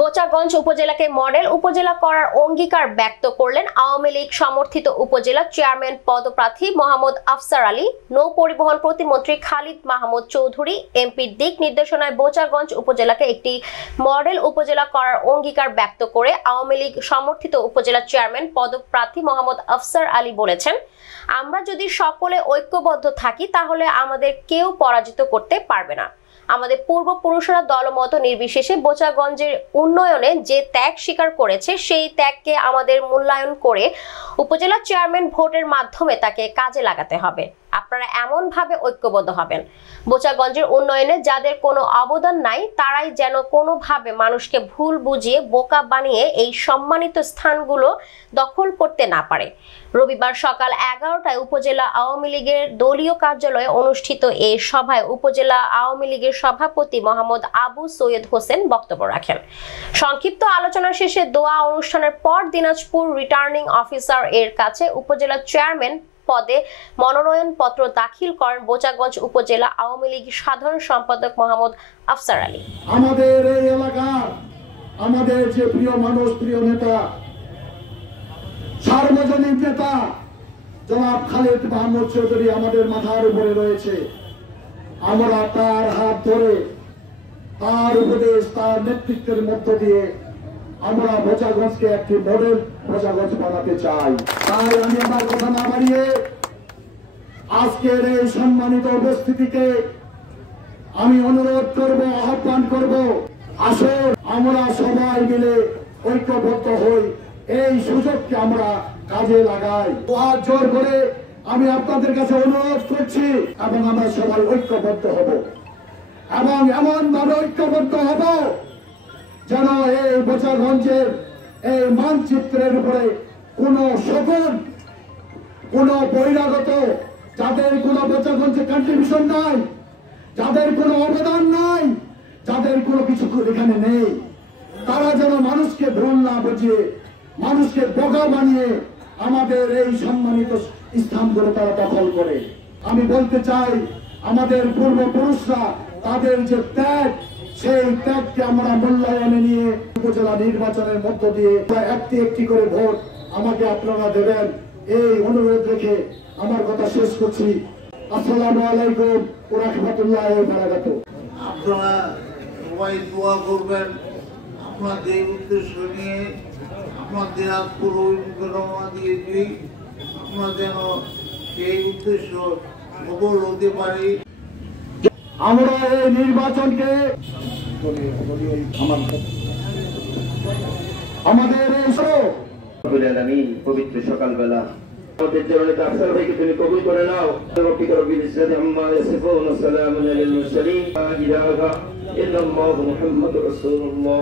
Bochaganj উপজেলাকে model উপজেলা করার অঙ্গীকার ব্যক্ত করলেন আওয়ামী লীগ সমর্থিত উপজেলা চেয়ারম্যান পদপ্রার্থী মোহাম্মদ আফসার আলী। নৌ পরিবহন প্রতিমন্ত্রী খালিদ মাহমুদ চৌধুরী এমপির দিক নির্দেশনায় বোচাগঞ্জ উপজেলাকে একটি মডেল উপজেলা করার অঙ্গীকার ব্যক্ত করে আওয়ামী লীগ সমর্থিত উপজেলা চেয়ারম্যান পদপ্রার্থী মোহাম্মদ আফসার আলী বলেছেন, আমরা যদি সকলে ঐক্যবদ্ধ থাকি তাহলে আমাদের কেউ পরাজিত করতে পারবে না। আমাদের পূর্বপুরুষরা দলমত নির্বিশেষে বোচাগঞ্জের উন্নয়নে যে ত্যাগ স্বীকার করেছে সেই ত্যাগকে আমাদের মূল্যায়ন করে উপজেলা চেয়ারম্যান ভোটের মাধ্যমে তাকে কাজে লাগাতে হবে। আপনারা এমন ভাবে ঐক্যবদ্ধ হবেন, বোচাগঞ্জের উন্নয়নে যাদের কোনো অবদান নাই তারাই যেন কোনোভাবে মানুষকে ভুল বুঝিয়ে বোকা বানিয়ে এই সম্মানিত স্থানগুলো দখল করতে না পারে। রবিবার সকাল 11টায় উপজেলা আওয়ামী লীগের দলীয় কার্যালয়ে অনুষ্ঠিত এই সভায় উপজেলা আওয়ামী লীগের সভাপতি মোহাম্মদ আবু সৈয়দ হোসেন বক্তব্য রাখেন। সংক্ষিপ্ত আলোচনা শেষে দোয়া অনুষ্ঠানের পর দিনাজপুর রিটার্নিং অফিসার এর কাছে উপজেলা চেয়ারম্যান পদে মনোনয়ন পত্র দাখিল করেন বোচাগঞ্জ উপজেলা আওয়ামী লীগ সাধারণ সম্পাদক মোহাম্মদ আফসার আলী। আমাদের এই এলাকার আমাদের যে প্রিয় মানুষ, প্রিয় নেতা, সার্বজনীন নেতা জনাব খালিদ মাহমুদ চৌধুরী আমাদের মাথার উপরে রয়েছে। আমরা তার হাত ধরে, তার উপদেশ, তার নেতৃত্বের মধ্য দিয়ে আমরা বোচাগঞ্জকে একটি মডেল বোচাগঞ্জ বানাতে চাই। তাই আমি আমার কথা না বাড়িয়ে আজকের এই সম্মানিত উপস্থিতিকে আমি অনুরোধ করব, আহ্বান করব, আসুন আমরা সবাই মিলে ঐক্যবদ্ধ হই, এই সুযোগকে আমরা কাজে লাগাই। হাত জোর করে আমি আপনাদের কাছে অনুরোধ করছি এবং আমরা সবাই ঐক্যবদ্ধ হব এবং এমন ভাবে ঐক্যবদ্ধ হব যেন এই বোচাগঞ্জের এই মানচিত্রের উপরে কোন শকুন, কোন বহিরাগত, যাদের কোন বোচাগঞ্জে কন্ট্রিবিউশন নাই, যাদের কোনো অবদান নাই, যাদের কোনো কিছু এখানে নেই, তারা যেন মানুষকে ভুল না বুঝিয়ে, মানুষকে বোকা বানিয়ে আমাদের এই সম্মানিত স্থানগুলো তারা দখল করে। আমি বলতে চাই, আমাদের পূর্বপুরুষরা তাদের যে ত্যাগ, সেই ত্যাগকে আমরা মূল্যায়নে নিয়ে উপজেলা নির্বাচনের মধ্য দিয়ে একটি একটি করে ভোট আমাকে আপনারা দেবেন, এই অনুরোধ রেখে আমার কথা শেষ করছি। আসসালামু আলাইকুম ওয়া রাহমাতুল্লাহি ওয়া বারাকাতুহু। আপনারা সবাই দোয়া করবেন, আপনাদের উদ্দেশ্য নিয়ে আপনাদের দিনাজপুর রওনা দিয়েছি, আপনারা যেন সেই উদ্দেশ্য সফল হতে পারি। আমরা এই নির্বাচনকে আমাদের পবিত্র সকালবেলা আমাদের জননেতা আফসার ভাইকে তুমি কবুল করে নাও। রব্বিকা রব্বিল ইজ্জাতি আম্মা ইয়াসিফুন ওয়া সালামুন আলাল মুরসালিন। লা ইলাহা ইল্লাল্লাহু মুহাম্মাদুর রাসূলুল্লাহ।